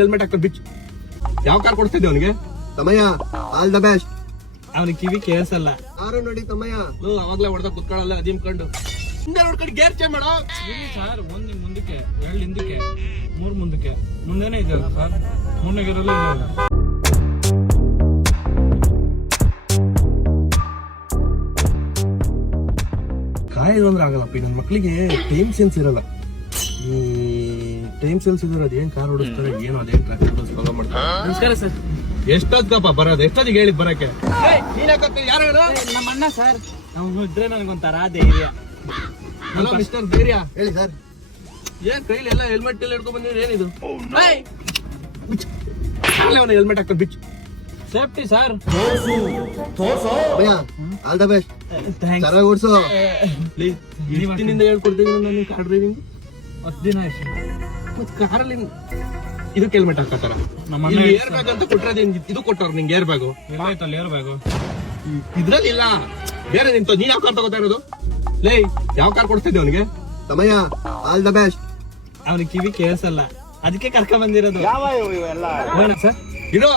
Helmet ಹಾಕೊಂಡು ಬಿಚ್ಚು. ಯಾವ ಕಾರ್ ಕೊಡ್ತಿದ್ದೆ ಅವನಿಗೆ? ತಮ್ಮಯ್ಯ ಆಲ್ ದ ಬೆಸ್ಟ್. ಅವನಿಗೆ ಕಿವಿ ಕೇಳಿಸಲ್ಲ. ಕಾರು ನೋಡಿ ತಮ್ಮಯ್ಯ. ಅವಾಗ್ಲೇ ಹೊಡೆದ ಕುತ್ಕೊಳ್ಳಲ್ಲ ಅದಿಮ್ಕೊಂಡು ಹಿಂದೆ ನೋಡ್ಕೊಂಡು ಗೇರ್ ಚೇಂಜ್ ಮಾಡೋ. ಸರ್ ಒಂದು ಮುಂದಕ್ಕೆ, ಎರಡು ಹಿಂದಕ್ಕೆ, 3 ಮುಂದಕ್ಕೆ, ಮುಂದೆನೇ ಇದೆಯಲ್ಲ ಸರ್, ಮೂರನೇ ಗೇರಲ್ಲೇ ಇದೆಯಲ್ಲ. ಕಾಯ್ದು ಅಂದ್ರೆ ಆಗಲ್ಲಪ್ಪ. ನನ್ನ ಮಕ್ಳಿಗೆ ಟೈಮ್ ಸೆನ್ಸ್ ಇರಲ್ಲ. ಈ ಟೈಮ್ ಸೆನ್ಸ್ ಇದ್ರೆ ಅದೇನ್ ಕಾರ್ ಓಡಿಸ್ತಾರೆ ಏನೋ, ಅದೇನ್ ಟ್ರಾಫಿಕ್ ರೂಲ್ಸ್ ಫಾಲೋ ಮಾಡ್ತಾರೆ. ನಮಸ್ಕಾರ ಸರ್. ಎಷ್ಟೊತ್ಕಪ್ಪ ಬರೋದು? ಎಷ್ಟೊತ್ತಿಗೆ ಹೇಳಿದ್ ಬರಕ್ಕೆ? ಯಾರು? ನಮ್ಮ ಅಣ್ಣ ಸರ್. ಅವ್ನು ಇದ್ರೆ ನನಗೊಂಥರ ಧೈರ್ಯ. ಹಲೋ ಮಿಸ್ಟರ್ ಧೈರ್ಯ, ಹೇಳಿ ಸರ್. ಏನ್ ಕೈಲಿ ಎಲ್ಲ ಹೆಲ್ಮೆಟ್ ಎಲ್ಲ ಹಿಡ್ಕೊಂಡ್ ಬಂದಿದ್ರೆ ಏನಿದು? ಹೆಲ್ಮೆಟ್ ಹಾಕೊಂಡು ಬಿಚ್ಚು. Safety sir. ಭಯ್ಯ ಆಲ್ ದ ಬೆಸ್ಟ್. ಚೆನ್ನಾಗಿ ಓಡಿಸು ಪ್ಲೀಸ್. ದಿನದಿಂದ ಹೇಳ್ಕೊಡ್ತೀನಿ ನಾನು ಕಾರ್ ಡ್ರೈವಿಂಗ್. 10 ದಿನ ಆಯ್ತು. ಕಾರಲ್ಲಿ ಇದಕ್ಕೆ ಹೆಲ್ಮೆಟ್ ಹಾಕತ್ತಾರ. ನಮ್ಮ ಏರ್ ಬ್ಯಾಗ್ ಅಂತ ಕೊಟ್ಟರೆ ಇದು ಕೊಟ್ಟವ್ರು ನಿಂಗೆ ಏರ್ ಬ್ಯಾಗು. ಎಲ್ಲಾಯ್ತಲ್ಲ ಏರ್ ಬ್ಯಾಗು. ಇದ್ರಲ್ಲಿ ಇಲ್ಲ, ಬೇರೆ ನಿಂತು. ನೀನ್ ಯಾವ ಕಾರ್ ತಗೋತಾ ಇರೋದು? ಲೇ, ಯಾವ ಕಾರ್ ಕೊಡ್ತಿದ್ದೆ ಅವನಿಗೆ? ತಮ್ಮಯ್ಯ ಆಲ್ ದ ಬೆಸ್ಟ್. ಅವನಿಗೆ ಕಿವಿ ಕೇಳಿಸಲ್ಲ, ಅದಕ್ಕೆ ಕರ್ಕೊಂಡ್ ಬಂದಿರೋದು. ಸರ್ ಇರೋ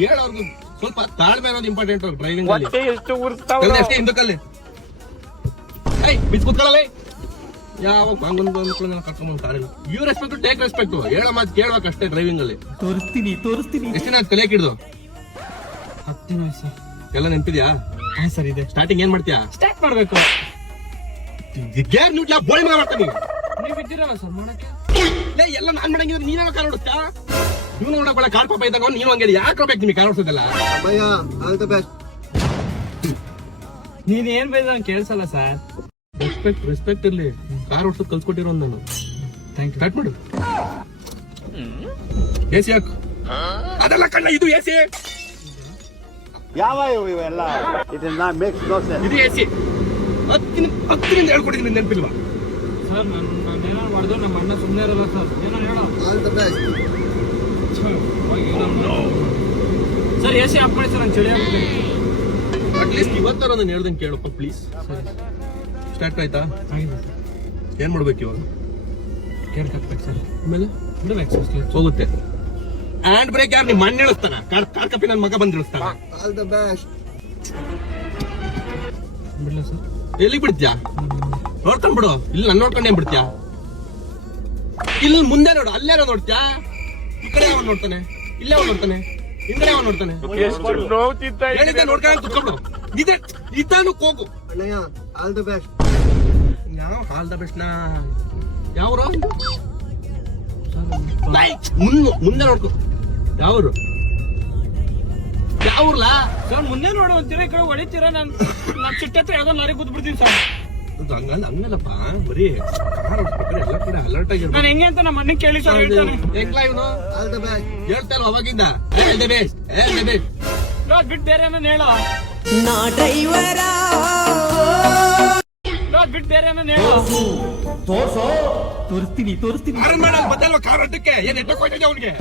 ಹೇಳೋರ್ಗು ಸ್ವಲ್ಪ ತಾಳ್ಮೆ ಅನ್ನೋದು ಇಂಪಾರ್ಟೆಂಟ್ ಡ್ರೈವಿಂಗ್ ಅಲ್ಲಿ. ಅಷ್ಟೇ ಹಿಂದಕ್ಕಲ್ಲಿ ಬಿದ್ದು ಕೂತ್ಕೊಳ್ಳಲ್ಲ. ಯಾವಾಗ ಮಕ್ಕಳನ್ನ ಕರ್ಕೊಂಡ್ ಕಾರಲ್ಲಿ ಯು ರೆಸ್ಪೆಕ್ಟ್ ಟೇಕ್ ರೆಸ್ಪೆಕ್ಟ್. ಹೇಳೋ ಮಾತು ಕೇಳ್ಬೇಕಷ್ಟೇ ಡ್ರೈವಿಂಗ್ ಅಲ್ಲಿ. ತೋರಿಸ್ತೀನಿ. ಎಷ್ಟು ದಿನ ಕಲಿಯಕ್ ಹಿಡ್ದು? 10 ದಿನ ಸರ್. ಎಲ್ಲ ನೆನ್ಪಿದ್ಯಾ? ಹಾ ಸರ್ ಇದೆ. ಸ್ಟಾರ್ಟಿಂಗ್ ಏನ್ ಮಾಡ್ತೀಯಾ? ಸ್ಟಾರ್ಟ್ ಮಾಡ್ಬೇಕು. ಗೇರ್ ನ್ಯೂಟ್ಲ ಬೋಳಿ ಮಾಡ್ತಾನೆ. ನೀವ್ ಇದ್ದೀರಲ್ಲ ಸರ್ ಮಾಡಕ್ಕೆ. ಎಲ್ಲ ನಾನ್ ಮಾಡಂಗಿದ್ರೆ ನೀನೇನೋ ಕಾರ್ ಓಡಿಸ್ತಾ? ಇವ್ನು ನೋಡಕ್ ಕಾರ್ ಪಾಪ ಇದ್ದಾಗ ನೀನು ಹಂಗೆ ಯಾಕೆ ಹೋಗ್ಬೇಕು ನಿಮಗೆ ಕಾರ್ ಓಡಿಸೋದಲ್ಲ? ತಮ್ಮಯ್ಯ ಆಲ್ ದ ಬೆಸ್ಟ್. ನೀನ್ ಏನ್ ಬೇಕು ನಂಗೆ ಕೇಳಿಸಲ್ಲ ಸರ್. ರೆಸ್ಪೆಕ್ಟ್ ಇರ್ಲಿ. ಕಾರ್ ಓಡಿಸೋದು ಕಲ್ಸ್ಕೊಟ್ಟಿರೋ ನಾನು. Thank you. ಸ್ಟಾರ್ಟ್ ಮಾಡು. ಎಸಿ ಹಾಕು. ಅದೆಲ್ಲ ಕಣ್ಣ, ಇದು ಎಸಿ. ಯಾವ ಇವೆಲ್ಲ ಇದನ್ನ ಮೇಕ್ಸ್ ನೋ ಸೆನ್ಸ್. ಇದು ಎಸಿ. 10 ದಿನದಿಂದ ಹೇಳ್ಕೊಟ್ಟಿದ್ದೀನಿ, ನೆನಪಿಲ್ವಾ? ಸರ್ ನಾನು ಏನಾರು ಮಾಡಿದ್ರು ನಮ್ಮ ಅಣ್ಣ ಸುಮ್ಮನೆ ಇರಲ್ಲ ಸರ್. ಏನೋ ಹೇಳೋ. All the best. Sir A C of ಮಾಡಿ ಸರ್, ನಾನು ಚಳಿ ಆಗ್ತದೆ. ಅಟ್ಲೀಸ್ಟ್ ಇವತ್ತಾರ ನಾನು ಹೇಳ್ದಂಗೆ ಕೇಳಪ್ಪ ಪ್ಲೀಸ್. ಸ್ಟಾರ್ಟ್ ಆಯ್ತಾ? ಆಗಿದೆ ಸರ್. ಏನ್ ಮಾಡ್ಬೇಕು ಇವಾಗ? ಕೇರ್ ಹಾಕ್ಬೇಕು ಸರ್. ಆಮೇಲೆ ಬಿಡ್ಬೇಕು ಸರ್. ಹೋಗುತ್ತೆ. ಹ್ಯಾಂಡ್ ಬ್ರೇಕ್ ಯಾರು ನಿಮ್ಮ ಮಣ್ಣು ಇಳಿಸ್ತಾನ? ಕಾರ್ ಕಪ್ಪಿ ನನ್ನ ಮಗ ಬಂದು ಇಳಿಸ್ತಾನ. All the best. ಬಿಡ್ಲ ಸರ್? ಎಲ್ಲಿ ಬಿಡ್ತೀಯಾ? ನೋಡ್ಕೊಂಡ್ ಬಿಡು. ಇಲ್ಲಿ ನನ್ನ ನೋಡ್ಕೊಂಡೇನ್ ಬಿಡ್ತೀಯಾ? ಇಲ್ಲಿ ಮುಂದೆ ನೋಡು, ಅಲ್ಲೇ ನೋಡ್ತೀಯಾ? ಈ ಕಡೆ ಅವನ್ ನೋಡ್ತಾನೆ, ಇಲ್ಲೇ ಅವನ್ ನೋಡ್ತಾನೆ, ಹಿಂದೆ ಅವನ್ ನೋಡ್ತಾನೆ. ಹೇಳಿದ್ದೆ ನೋಡ್ಕೊಂಡು ಕುತ್ಕೊಂಡು ಇದಾನು ಹೋಗು. ಅಣ್ಣಯ್ಯ ಆಲ್ ದ ಬೆಸ್ಟ್. ಯಾವ ಆಲ್ ದ ಬೆಸ್ಟ್ ನಾ? ಯಾವ್ರು? ಮುಂದೆ ನೋಡ್ಕೊ. ಯಾವ್ರು? ಯಾವ್ರಲ್ಲ ಸರ್? ಮುಂದೆ ನೋಡು ಅಂತೀರಾ, ಈ ಕಡೆ ಹೊಡಿತೀರಾ? ನಾನು ಚಿಟ್ಟತ್ರ ಯಾವ್ದೋ ಲಾರಿ ಕೂತ್ ಬಿಡ್ತೀನಿ ಸರ್. ಹಂಗಲ್ಲಪ್ಪ, ಬರೀ ಕಾರ್ ಓಡಿಸ್ಬೇಕಾದ್ರೆ ಎಲ್ಲ ಕಡೆ ಅಲರ್ಟ್ ಆಗಿರ್ಬೇಕು. ನಾನು ಹೆಂಗೆ ಅಂತ ನಮ್ಮ ಅಣ್ಣಗೆ ಕೇಳಿ ಸರ್. ಹೇಳ್ತಾನೆ ಹೆಂಗ್ಲಾ ಇವನು? All the best. ಹೇಳ್ತಾ ಇಲ್ವ ಅವಾಗಿಂದ? ಬಿಟ್ಟು ಬೇರೆ ಏನ ಹೇಳೋ. ನಾ ಡ್ರೈವರ ಬಿಟ್ಟು ಬೇರೆ ಏನ ಹೇಳೋ. ತೋರಿಸ್ತೀನಿ. ಆರನ್ ಮಾಡ ಬದಲ್ವ ಕಾರ್ ಅಡ್ಡಕ್ಕೆ? ಏನ್ ಎಡ್ಡಕ್ಕೆ ಹೋಯ್ತಿದ್ದೆ ಅವನಿಗೆ?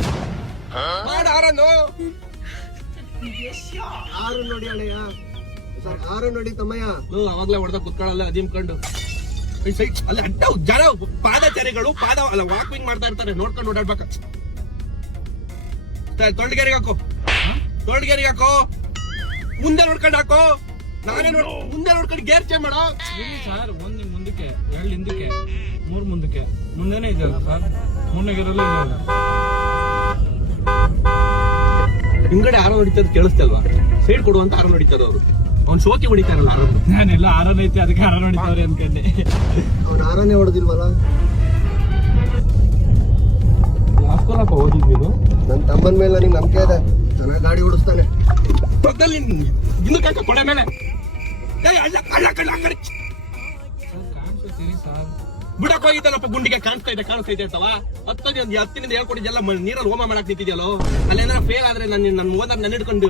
ಮಾಡ ಆರನ್ನು. ಆರು ನೋಡಿ ಅಣ್ಣಯ್ಯ ಸರ್, ಆರು ನೋಡಿ ತಮ್ಮಯ್ಯ. ಅವಾಗ್ಲೇ ಹೊಡೆದ ಕುತ್ಕೊಳ್ಳಲ್ಲ ಅದಿಮ್ಕೊಂಡು ಸೈಡ್ ಅಲ್ಲಿ ಅಡ್ಡ ಜನ ಪಾದಚಾರಿಗಳು ಅಲ್ಲ ವಾಕಿಂಗ್ ಮಾಡ್ತಾ ಇರ್ತಾರೆ, ನೋಡ್ಕೊಂಡು ಓಡಾಡ್ಬೇಕ. ತೊಳ್ಗೆರಿಗೆ ಹಾಕೋ, ಮುಂದೆ ನೋಡ್ಕೊಂಡು ಹಾಕೋ. ನಾನೇ ಮುಂದೆ ನೋಡ್ಕೊಂಡು ಗೇರ್ ಚೇಂಜ್ ಮಾಡೋ. ಸರ್ ಒಂದು ಮುಂದಕ್ಕೆ, ಎರಡು ಹಿಂದಕ್ಕೆ, 3 ಮುಂದಕ್ಕೆ, ಮುಂದೆನೇ ಇದೆಯಲ್ಲ ಸರ್, ಮೂರನೇ ಗೇರಲ್ಲೇ ಇದೆಯಲ್ಲ. ಹಿಂಗಡೆ ಆರೋ ಹೊಡಿತದ ಕೇಳಿಸ್ತಲ್ವಾ? ಸೈಡ್ ಕೊಡುವಂತ ಆರೋ ಹೊಡಿತದ ಅವರು. ಅವ್ನು ಶೋಕಿ ಹೊಡಿತಾರಲ್ಲ ಆರೋ. ನಾನೆಲ್ಲ ಆರನ್ ಐತಿ, ಅದಕ್ಕೆ ಆರನ್ ಹೊಡಿತಾವ್ರೆ ಅನ್ಕೊಂಡೆ. ಅವ್ನ ಆರನ್ನೇ ಹೊಡೆದಿಲ್ವಲ್ಲ? ಹಾಸ್ಕೊಳಪ್ಪ ಓದಿದ್ ನೀನು. ನನ್ನ ತಮ್ಮನ ಮೇಲೆ ನನಗೆ ನಂಬಿಕೆ ಇದೆ, ಚೆನ್ನಾಗಿ ಗಾಡಿ ಓಡಿಸ್ತಾನೆ. ಇನ್ನು ಕಾಕ ಕೊಡೆ ಮೇಲೆ ಕಾಣಿಸ್ತೀರಿ ಸರ್. ಬಿಡಕ್ ಹೋಗಿದ್ದಾನಪ್ಪ ಗುಂಡಿಗೆ. ಕಾಣಿಸ್ತಾ ಇದೆ ಅಂತವ. 10 ದಿನದಿಂದ ಹೇಳ್ಕೊಟ್ಟಿದ್ದೆಲ್ಲ ನೀರಲ್ಲಿ ಹೋಮ ಮಾಡಕ್ ನಿಂತಿದ್ಯಲ್ಲೋ. ಅಲ್ಲೇನಾರ ಫೇಲ್ ಆದ್ರೆ ನನ್ನ ಓದರ್ ನನ್ನ ಹಿಡ್ಕೊಂಡು.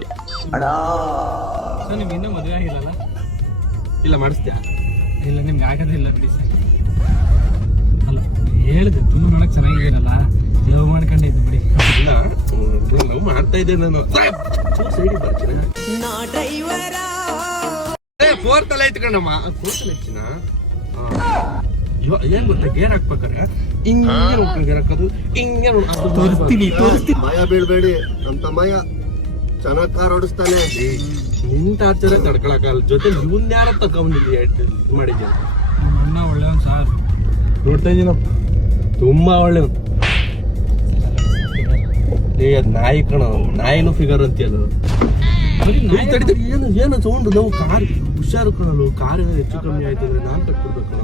ಸರ್ ನಿಮ್ಗೆ ಇನ್ನೂ ಮದುವೆ ಆಗಿಲ್ಲಲ್ಲ? ಇಲ್ಲ ಮಾಡಿಸ್ತೀಯಾ? ಇಲ್ಲ ನಿಮ್ಗೆ ಆಗೋದಿಲ್ಲ ಬಿಡಿ ಸರ್. ಅಲ್ಲ ಹೇಳಿದೆ, ತುಂಬ ನೋಡಕ್ ಚೆನ್ನಾಗಿದ್ದೀರಲ್ಲ, ಲವ್ ಮಾಡ್ಕೊಂಡಿದ್ದೆ ಬಿಡಿ. ಇಲ್ಲ ಲವ್ ಮಾಡ್ತಾ ಇದ್ದೆ ನಾನು. ನಾ ಡ್ರೈವರ 4th ಅಲ್ಲ ಇಟ್ಕೊಂಡಮ್ಮ. 4th ಹೆಚ್ಚಿನ ಇವಾಗ ಏನ್ ಗೊತ್ತಾ ಗೇರ್ ಹಾಕ್ಬೇಕಾರೆ ಹಿಂಗೆ ನೋಡ್ಕೊಂಡು ಗೇರ್ ಹಾಕೋದು ಹಿಂಗೆ ತೋರಿಸ್ತೀನಿ ಭಯ ಬೀಳ್ಬೇಡಿ ನಮ್ ತಮ್ಮಯ್ಯ ಚೆನ್ನಾಗ್ ಕಾರ್ ಓಡಿಸ್ತಾನೆ. ನಿನ್ ಟಾರ್ಚರ ತಡ್ಕೊಳಕಲ್ಲ ಜೊತೆ ಇವನ್ ಯಾರ ತಗೊಂಡಿದ್ಯಾ ಮಾಡಿದ್ಯಾ ನಮ್ಮ ಅಣ್ಣ ಒಳ್ಳೆಯವನ್ ಸರ್. ನೋಡ್ತಾ ಇದೀನಪ್ಪ ತುಂಬಾ ಒಳ್ಳೆ ಅದ್ ನಾಯಿ ಕಣ ನಾಯಿನೂ ಫಿಗರ್ ಅಂತೀಯಲ್ಲ. ಏನು ಸೌಂಡ್ ನಾವು ಕಾರ್ ಹುಷಾರು ಕಣಲು ಕಾರ್ ಏನಾದ್ರು ಹೆಚ್ಚು ಕಮ್ಮಿ ಆಯ್ತು ಅಂದ್ರೆ ನಾನ್ ಕಟ್ಕೊಡ್ಬೇಕು ಕಣ.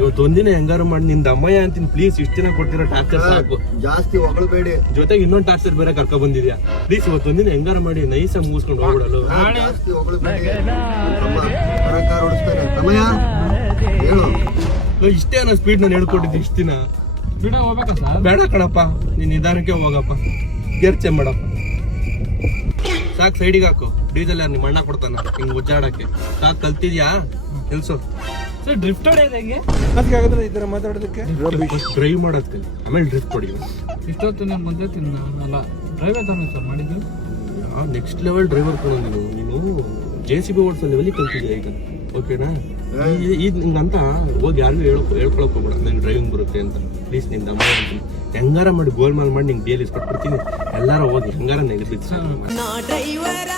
ಇವತ್ತು ಒಂದಿನ ಹೆಂಗಾರು ಮಾಡಿ ನಿನ್ ಅಮ್ಮಯ್ಯ ಅಂತೀನಿ ಪ್ಲೀಸ್. ಇಷ್ಟ ದಿನ ಕೊಡ್ತಿರೋ ಟಾರ್ಚರ್ ಸಾಕು. ಜಾಸ್ತಿ ಹೊಗಳ್ಬೇಡಿ. ಜೊತೆಗೆ ಇನ್ನೊಂದು ಟಾರ್ಚರ್ ಬೇರೆ ಕರ್ಕೊ ಬಂದಿದ್ಯಾ ಪ್ಲೀಸ್. ಇವತ್ತೊಂದಿನ ಹೆಂಗಾರು ಮಾಡಿ ನೈಸಾಗಿ ಮುಗಿಸ್ಕೊಂಡು ಹೋಗ್ಬಿಡಲು. ಜಾಸ್ತಿ ಹೊಗಳ್ಬೇಡಿ. ತಮ್ಮ ಚೆನ್ನಾಗ್ ಕಾರ್ ಓಡಿಸ್ತಾನೆ. ತಮ್ಮಯ್ಯ ಹೇಳು. ಇಷ್ಟೇ ಅನ್ನೋ ಸ್ಪೀಡ್ ನಾನು ಹೇಳ್ಕೊಟ್ಟಿದ್ದೆ ಇಷ್ಟ ದಿನ. ಬಿಡ ಹೋಗ್ಬೇಕಾ ಸರ್? ಬೇಡ ಕಣಪ್ಪ ನೀನ್ ನಿಧಾನಕ್ಕೆ ಹೋಗಪ್ಪ. ಗೇರ್ ಚೇಂಜ್ ಮಾಡಪ್ಪ ಸಾಕ್. ಸೈಡಿಗೆ ಹಾಕು. ಡೀಸೆಲ್ ಯಾರು ನಿಮ್ಮ ಅಣ್ಣ ಕೊಡ್ತಾನ ಹಿಂಗ್ ಉಜ್ಜಾಡಕ್ಕೆ. ಸಾಕ್ ಕಲ್ತಿದ್ಯಾ ಕೆಲ್ಸು. ಸರ್ ಡ್ರಿಫ್ಟ್ ಹೊಡೆಯೋದು ಹೆಂಗೆ? ಡ್ರೈವ್ ಮಾಡೋದ್ ಕಲಿ ಆಮೇಲೆ ಡ್ರಿಫ್ಟ್ ಹೊಡಿ. ಇಷ್ಟೊತ್ತು ನಾನು ಬಂದೈತೀನಿ ಅಲ್ಲ ಡ್ರೈವರ್ ತಾನೆ ಸರ್ ಮಾಡಿದ್ದು. ನೆಕ್ಸ್ಟ್ ಲೆವೆಲ್ ಡ್ರೈವರ್ ಕಣ ನೀನು JCB ಓಡಿಸೋ ಲೆವೆಲಿಗೆ ಕಲ್ತಿದ್ಯಾ ಈಗ. ಓಕೆನಾ? ಈಗ ನಿಂಗಂತ ಹೋಗಿ ಯಾರಿಗೂ ಹೇಳ್ಕೊಳಕ್ ಹೋಗ್ಬೇಡ ನಂಗೆ ಡ್ರೈವಿಂಗ್ ಬರುತ್ತೆ ಅಂತ. ಪ್ಲೀಸ್ ನಿಂದ ಅಮ್ಮ ಅಂತೀನಿ ಹೆಂಗಾರ ಮಾಡಿ ಗೋಲ್ ಮಾಲ್ ಮಾಡಿ ನಿಂಗೆ ಡೇಲಿ ಇಸ್ಕೊಟ್ಬಿಡ್ತೀನಿ. ಎಲ್ಲಾರ ಹೋಗಿ ಹೆಂಗಾರ ನೆಗೆದಿತ್ತು ನಾ ಡ್ರೈವರ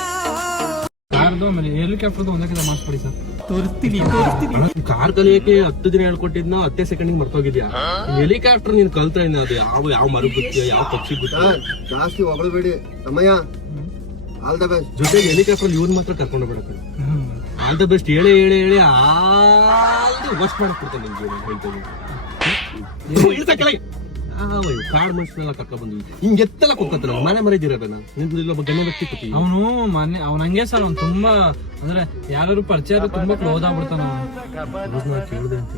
ಕಾರ್ದು ಆಮೇಲೆ ಹೆಲಿಕಾಪ್ಟರ್ದು ಒಂದಕ್ಕಿಂತ ಮಾಡಿಸ್ಬಿಡಿ ಸರ್. ತೋರಿಸ್ತೀನಿ ಕಾರ್ ಕಲಿಯಕ್ಕೆ 10 ದಿನ ಹೇಳ್ಕೊಟ್ಟಿದ್ನ 10 ಸೆಕೆಂಡಿಗೆ ಮರ್ತೋಗಿದ್ಯಾ. ಹೆಲಿಕಾಪ್ಟರ್ ನೀನ್ ಕಲ್ತಾ ಇನ್ನ ಅದು ಯಾವ ಮರ ಗೊತ್ತಿಯ ಯಾವ ಪಕ್ಷಿ ಗೊತ್ತಿಯ. ಜಾಸ್ತಿ ಹೊಗಳ್ಬೇಡಿ ತಮ್ಮಯ್ಯ. All the best. ಜೊತೆಗೆ ಹೆಲಿಕಾಪ್ಟರ್ ಇವ್ನ ಮಾತ್ರ ಕರ್ಕೊಂಡು ಬಿಡಕ. ಆಲ್ ದ ಬೆಸ್ಟ್ ಹೇಳಿ ಹೇಳಿ ಹೇಳಿ ವಾಶ್ ಮಾಡಕ್ಬಿಡ್ತಾನೆ ನಿನ್ ಜೀವನ ಹೇಳ್ತೀನಿ. ಕಾಡ್ ಮನುಷ್ಯನೆಲ್ಲ ಕರ್ಕೊಂಡ್ ಬಂದ್ವಿ ಹಿಂಗ್ ಎತ್ತಲ್ಲ ಕೊಕ್ಕತ್ತಲ್ಲ ಮನೆ ಮರಿದಿರೋದನ್ನ ಇಲ್ಲೊಬ್ಬ ಗಣ್ಯ ವ್ಯಕ್ತಿ ಕೂತಿದ್ದ. ಅವನು ಮನೆ ಅವ್ನ ಹಂಗೆ ಸರ್ ಅವ್ನು ತುಂಬಾ ಅಂದ್ರೆ ಯಾರು ಪರಿಚಯ ತುಂಬಾ ಕ್ಲೋಸ್ ಆಗ್ಬಿಡ್ತಾನ. ಕೇಳಿದೆ ಅಂತ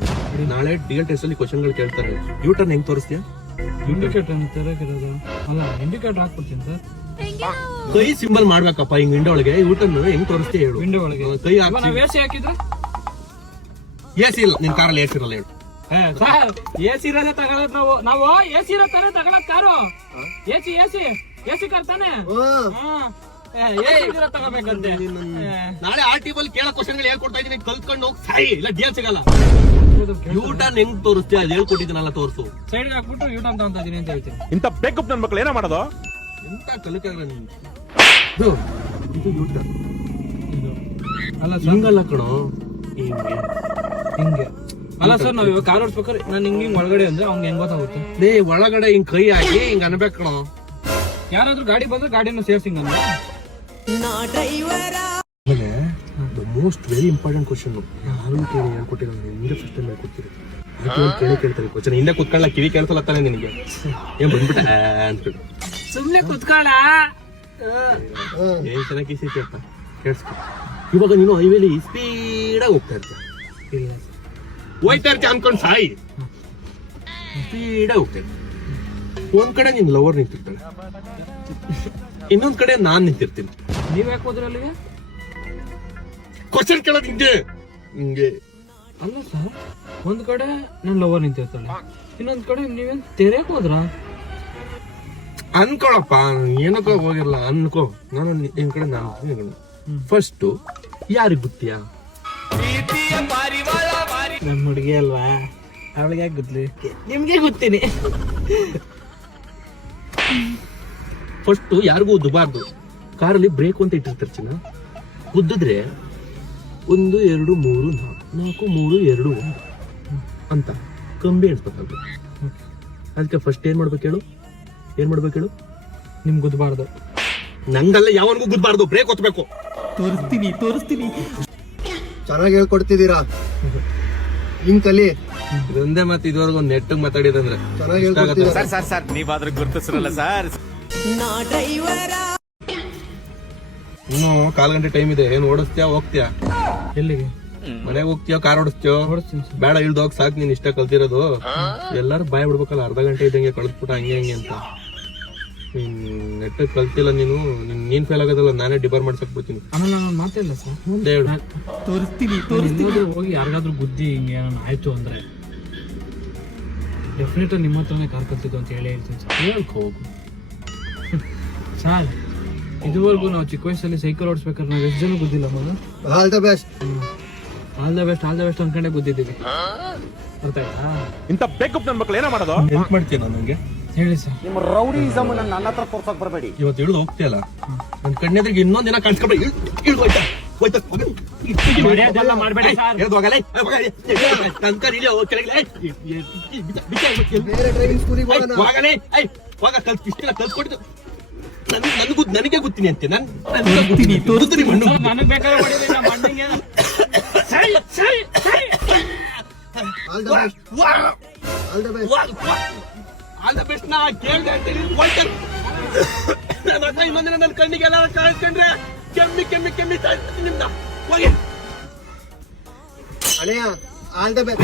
ನಾಳೆ ಡಿಎಲ್ ಟೆಸ್ಟ್ ಅಲ್ಲಿ ಕ್ವಶನ್ಗಳು ಕೇಳ್ತಾರೆ. ಯೂಟರ್ನ್ ಹೆಂಗ್ ತೋರಿಸ್ತೀಯ? ಇಂಡಿಕೇಟರ್ ತೆರಕಿರೋದು ಅಲ್ಲ ಇಂಡಿಕೇಟರ್ ಹಾಕ್ಬಿಡ್ತೀನಿ ಸರ್. ಕೈ ಸಿಂಬಲ್ ಮಾಡ್ಬೇಕಪ್ಪ ಹಿಂಗ್ ವಿಂಡೋ ಒಳಗೆ. ಯೂಟರ್ನ್ ಹೆಂಗ್ ತೋರಿಸ್ತೀಯ ಹೇಳು. ವಿಂಡೋ ಒಳಗೆ ಕೈ ನಾವು ಎಸಿ ಹಾಕಿದ್ರೆ ಎಸಿ ಇಲ್ಲ ನಿನ್ ಕಾರಲ್ಲಿ ಎಸಿ ಇರಲ್ಲ ಹೇಳು. ಸರ್ ಎಸಿ ಇರೋದೇ ತಗೊಳದ್ ನಾವು ಎಸಿ ಇರೋ ತರ ತಗೊಳಕ್ ಕಾರು. ಎಸಿ ಕಾರ್ ತಾನೆ ತಗೋಬೇಕಂತೆ. ನಾಳೆ RTO ಕೇಳೋ ಕ್ವಶನ್ಗಳು ಹೇಳ್ಕೊಡ್ತಾ ಇದೀನಿ ಕಲ್ತ್ಕೊಂಡು ಹೋಗಿ ಸಾಯಿ ಇಲ್ಲ ಡಿಎಲ್ ಸಿಗಲ್ಲ. ಯೂಟರ್ನ್ ಹೆಂಗ್ ತೋರಿಸ್ತೀಯ ಅದು ಹೇಳ್ಕೊಟ್ಟಿದ್ದೀನಲ್ಲ ತೋರಿಸು. ಸೈಡ್ ಹಾಕ್ಬಿಟ್ಟು ಯೂಟರ್ನ್ ತಗೊಂತ ಇದೀನಿ ಅಂತ ಹೇಳ್ತೀನಿ. ಇಂತ ಬೇಕಪ್ ನನ್ ಮಕ್ಳು ಏನ ಮಾಡೋದು ಎಂತ ಕಲಿಕಾಗ್ರ ನೀನು. ಇದು ಯೂಟರ್ನ್ ಅಲ್ಲ ಹಿಂಗಲ್ಲ ಕಣೋ ಹಿಂಗೆ ಹಿಂಗೆ ಅಲ್ಲ ಸರ್ ನಾವ್ ಇವಾಗ ಕಾರ್ ಓಡಿಸ್ಬೇಕಾದ್ರೆ ನಾನು ಹಿಂಗ್ ಒಳಗಡೆ ಅಂದ್ರೆ ಅವ್ನಿಗೆ ಹೆಂಗ್ ಗೊತ್ತಾಗುತ್ತೆ? ಲೇ ಒಳಗಡೆ ಹಿಂಗ್ ಕೈ ಹಾಕಿ ಹಿಂಗ್ ಅನ್ಬೇಕು ಕಣೋ. ಯಾರಾದ್ರೂ ಗಾಡಿ ಬಂದ್ರೆ ಗಾಡಿನ ಸೇರ್ಸಿಂಗ್ ಅಂದ್ರೆ ನಾ ಡ್ರೈವರ ಆಮೇಲೆ the most very important question ಯಾರು ಕೇಳಿ ಹೇಳ್ಕೊಟ್ಟಿರೋ ಹಿಂದೆ ಫಸ್ಟ್ ಟೈಮ್ ಹೇಳ್ಕೊಡ್ತೀರಿ. ಕೇಳ್ತಾರೆ ಕ್ವಶನ್ ಹಿಂದೆ ಕುತ್ಕೊಳ್ಳ ಕಿವಿ ಕೇಳ್ಸಲತ್ತಾನೆ ನಿನಗೆ ಏನ್ ಬಂದ್ಬಿಟ್ಟ ಅಂದ್ಬಿಟ್ಟು ಸುಮ್ನೆ ಕುತ್ಕೊಳ್ಳ ಏನ್ ಚೆನ್ನಾಗಿ ಕಿಸೈತಿ ಅಪ್ಪ ಕೇಳಿಸ್ಕೊ. ಇವಾಗ ನೀನು ಹೈವೇಲಿ ಸ್ಪೀಡಾಗಿ ಹೋಗ್ತಾ ಇರ್ತೀಯ ಅನ್ಕೊಂಡ್ ಸಾಯಿ ಸ್ಪೀಡಾಗಿ ಹೋಗ್ತಾ ಇರ್ತೀನಿ. ಒಂದ್ ಕಡೆ ನಿನ್ ಲವರ್ ನಿಂತಿರ್ತಾಳೆ, ಇನ್ನೊಂದ್ ಕಡೆ ನಾನ್ ನಿಂತಿರ್ತೀನಿ. ನೀವ್ ಯಾಕೆ ಹೋದ್ರಿ ಅಲ್ಲಿಗೆ? ಕ್ವಶನ್ ಕೇಳೋದ್ ಹಿಂಗೆ ಅಲ್ಲ ಸರ್ ಒಂದ್ ಕಡೆ ನನ್ ಲವರ್ ನಿಂತಿರ್ತಾಳೆ, ಇನ್ನೊಂದ್ ಕಡೆ ನೀವೇನ್ ತೆರೆಯಕ್ ಹೋದ್ರ? ಅನ್ಕೊಳಪ್ಪ ಏನಕ್ಕೋ ಹೋಗಿರ್ಲ ಅನ್ಕೋ. ನಾನು ನಿನ್ ಕಡೆ ನಾನು ಫಸ್ಟ್ ಯಾರಿಗ್ ಗೊತ್ತೀಯಾ? ನಮ್ ಹುಡುಗಿ ಅಲ್ವಾ, ಅವಳಿಗೆ ಯಾಕೆ ಗೊತ್ತಲಿ? ನಿಮ್ಗೆ ಗೊತ್ತೀನಿ. ಫಸ್ಟ್ ಯಾರಿಗೂ ಉದ್ದಬಾರ್ದು. ಕಾರಲ್ಲಿ ಬ್ರೇಕ್ ಅಂತ ಇಟ್ಟಿರ್ತಾರೆ ಚಿನ್ನ. ಉದ್ದಿದ್ರೆ 1 2 3 4 3 2 1 ಅಂತ ಕಂಬಿ ಎಣಿಸ್ಬೇಕಂತ. ಅದಕ್ಕೆ ಫಸ್ಟ್ ಏನ್ ಮಾಡ್ಬೇಕು ಹೇಳು? ನಿಮ್ಗೆ ಗೊತ್ತಬಾರ್ದು. ನಂಗಲ್ಲ ಯಾವನ್ಗೂ ಗುದ್ಬಾರ್ದು, ಬ್ರೇಕ್ ಒತ್ತಬೇಕು. ತೋರಿಸ್ತೀನಿ. ಚೆನ್ನಾಗಿ ಹೇಳ್ಕೊಡ್ತಿದ್ದೀರಾ, ಹಿಂಗ್ ಕಲಿ. ಇದೊಂದೇ ಮತ್ತೆ ಇದುವರೆಗೂ ನೆಟ್ ಮಾತಾಡಿದಂದ್ರೆ ಚೆನ್ನಾಗಿ ಹೇಳ್ಕೊಡ್ತಿದ್ದೀರಾ. ಸರ್ ನೀವಾದ್ರೂ ಗುರ್ತಿಸ್ರಲ್ಲ ಸರ್. ನಾ ಡ್ರೈವರ ಇನ್ನು 1/4 ಗಂಟೆ ಟೈಮ್ ಇದೆ. ಏನ್ ಓಡಿಸ್ತೀಯಾ ಹೋಗ್ತೀಯಾ? ಎಲ್ಲಿಗೆ? ಮನೆಗೆ ಹೋಗ್ತೀಯೋ ಕಾರ್ ಓಡಿಸ್ತೀಯೋ? ಬೇಡ ಇಳ್ದೋಗ್ ಸಾಕ್, ನೀನ್ ಇಷ್ಟ ಕಲ್ತಿರೋದು. ಎಲ್ಲಾರು ಬಾಯ್ ಬಿಡ್ಬೇಕಲ್ಲ, ಅರ್ಧ ಗಂಟೆ ಇದ್ದಂಗೆ ಕಳಿಸ್ಬಿಟ್ಟ ಹಂಗೆ ಅಂತ. ನೆಟ್ ಕಲ್ತಿಲ್ಲ ನೀನು, ನೀನ್ ಫೇಲ್ ಆಗೋದಲ್ಲ, ನಾನೇ ಡಿಬಾರ್ ಮಾಡ್ಸಕ್ ಬಿಡ್ತೀನಿ. ಆಮೇಲೆ ನಾನು ಮಾತಿಲ್ಲ ಸರ್. ತೋರಿಸ್ತೀನಿ. ಹೋಗಿ ಯಾರಿಗಾದ್ರೂ ಬುದ್ಧಿ ಹಿಂಗೆ ಏನಾನ ಆಯ್ತು ಅಂದ್ರೆ ಡೆಫಿನೆಟ್ ನಿಮ್ಮ ಹತ್ರನೇ ಕಾರ್ ಕಲ್ತಿದ್ದು ಅಂತ ಹೇಳಿ ಹೇಳ್ತೀನಿ ಸರ್. ಹೇಳ್ಕೊ ಹೋಗು ಸರ್. ಇದುವರೆಗೂ ನಾವು ಚಿಕ್ಕ ವಯಸ್ಸಲ್ಲಿ ಸೈಕಲ್ ಓಡಿಸ್ಬೇಕಾದ್ರೆ ನಾವು ಎಷ್ಟು ಜನ ಗುದ್ದಿಲ್ಲ ಮಗ? All the best. All the best ಅನ್ಕೊಂಡೆ ಗುದ್ದಿದ್ದೀವಿ. ಅರ್ಥ ಆಯ್ತಾ? ಇಂಥ ಬೇಕಪ್ ನನ್ ಮಕ್ಳು ಏನೋ ಮಾಡೋದು ಹೆಲ್ಪ್ ಮಾಡ್ತೀಯ ನಾನು ನಂಗೆ ಹೇಳಿ ಸರ್. ಇವತ್ತು ಇಳಿದು ಹೋಗ್ತೀಯಲ್ಲ ನನ್ ಕಣ್ಣೆದ್ರಿಗೆ ಇನ್ನೊಂದ್ ದಿನ ಕಾಣಿಸ್ಕೊಬೇಡಿ ಇಳ್ದು ಹೋಯ್ತಾ ಹೋಯ್ತಾ ಮರ್ಯಾದೆಲ್ಲ ಮಾಡ್ಬೇಡಿ ಸರ್. ಬೇರೆ ಡ್ರೈವಿಂಗ್ ಸ್ಕೂಲಿಗೆ ಹೋಗೋಣ. ಕಲ್ಸ್ಕೊಟ್ಟಿದ್ದು ನನಗೆ ಗೊತ್ತೀನಿ ಅಂತೆ ನಾನು ತೋರಿಸ್ತೀನಿ ಮಣ್ಣು ನನಗ್ ಬೇಕಾದ್ರೆ ಹೊಡಿರಿ, ನಮ್ಮ ಅಣ್ಣಂಗೆ ಸರಿ ಸರಿ ಸರಿ. All the best, all the best. All the best ನಾ ಕೇಳ್ದೆ ಅಂತೇಳಿ ಹೋಯ್ತಾರೆ. ನನ್ನ ಮಗ ಇನ್ನೊಂದಿನ ನನ್ನ ಕಣ್ಣಿಗೆಲ್ಲ ಕಾಣಿಸ್ಕೊಂಡ್ರೆ ಕೆಮ್ಮಿ ಸಾಯ್ತೀನಿ ನಿಮ್ದ. ಹೋಗಿ ಅಣ್ಣಯ್ಯ ಆಲ್ ದ ಬೆಸ್ಟ್.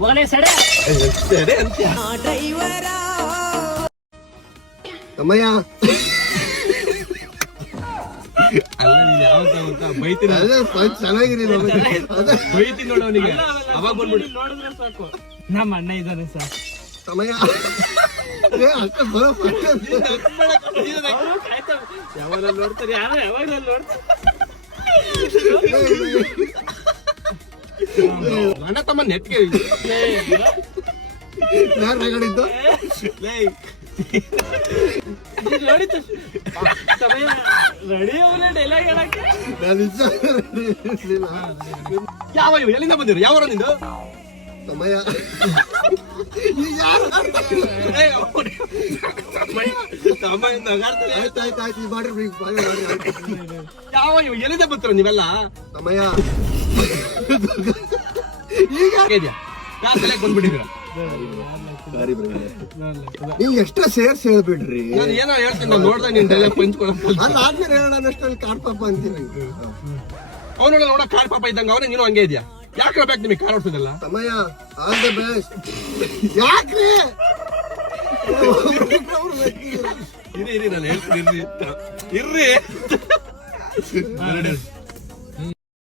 ಹೋಗಲೇ ಸಡೆ. ಸರಿ ಅಂತ್ಯ. ನಾ ಡ್ರೈವರ ತಮ್ಮಯ್ಯ ಅಲ್ಲ ನೀನ್ ಯಾವಾಗ ಬೈತೀನಿ ಅದೇ ಪಂಚ್ ಚೆನ್ನಾಗಿರಿ ಅದೇ ಬೈತೀನಿ ನೋಡು ಅವನಿಗೆ ಅವಾಗ ಬಂದ್ಬಿಡು. ನೋಡಿದ್ರೆ ಸಾಕು ನಮ್ಮ ಅಣ್ಣ ಇದ್ದಾನೆ ಸರ್. ತಮ್ಮಯ್ಯ ಅಷ್ಟೇ ಬರೋ ಯಾವಾಗ ನೋಡ್ತಾರೆ ಯಾರು ಯಾವಾಗ ನೋಡ್ತಾರೆ. ಅಣ್ಣ ತಮ್ಮ ನೆಟ್ಗೆ ಯಾರು ರೆಗಾಡಿದ್ದು ನೋಡಿತ್ತು ರೆಡಿ ಅವನೇ ಡೈಲಾಗ್ ಹೇಳಕ್ಕೆ. ನಾನು ಇರ್ಲಿಲ್ಲ. ಯಾವ ಎಲ್ಲಿಂದ ಬಂದಿರು ಯಾವ ನಿಂದು ತಮ್ಮಯ್ಯ ಈಗ ಯಾರು ಆಯ್ತು ಆಯ್ತು ಆಯ್ತು ಇದು ಮಾಡ್ರಿ ಈಗ ಬಾಯ್ ಮಾಡ್ರಿ ಆಯ್ತು. ಯಾವ ಎಲ್ಲಿಂದ ಬರ್ತಾರ ನೀವೆಲ್ಲ ತಮ್ಮಯ್ಯ ಈಗ ಬಂದ್ಬಿಟ್ಟಿದ್ರ ನೀವು ಎಷ್ಟೋ ಸೇರ್ಸಿ ಹೇಳ್ಬಿಡ್ರಿ. ನಾನು ಏನೋ ಹೇಳ್ತೀನಿ ನಾನು ನೋಡ್ದೆ ನೀನ್ ಡೈಲಾಗ್ ಪಂಚ್ಕೊಳಕ್ ಅಲ್ಲ ಆದ್ಮೇಲೆ ಹೇಳೋಣ ಅಷ್ಟರಲ್ಲಿ ಕಾರ್ ಪಾಪ ಅಂತೀನಿ. ಅವನೊಳ ನೋಡ ಕಾರ್ ಪಾಪ ಇದ್ದಂಗ ಅವನೇ ನೀನು ಹಂಗೆ ಇದೆಯಾ ಯಾಕೆ ಬೇಕು ನಿಮಗೆ ಕಾರ್ ಓಡಿಸೋದಲ್ಲ ತಮ್ಮಯ್ಯ ಆಲ್ ದ ಬೆಸ್ಟ್. ಯಾಕ್ರಿ ಇರಿ ನಾನು ಹೇಳ್ತೀನಿ ಇರ್ರಿ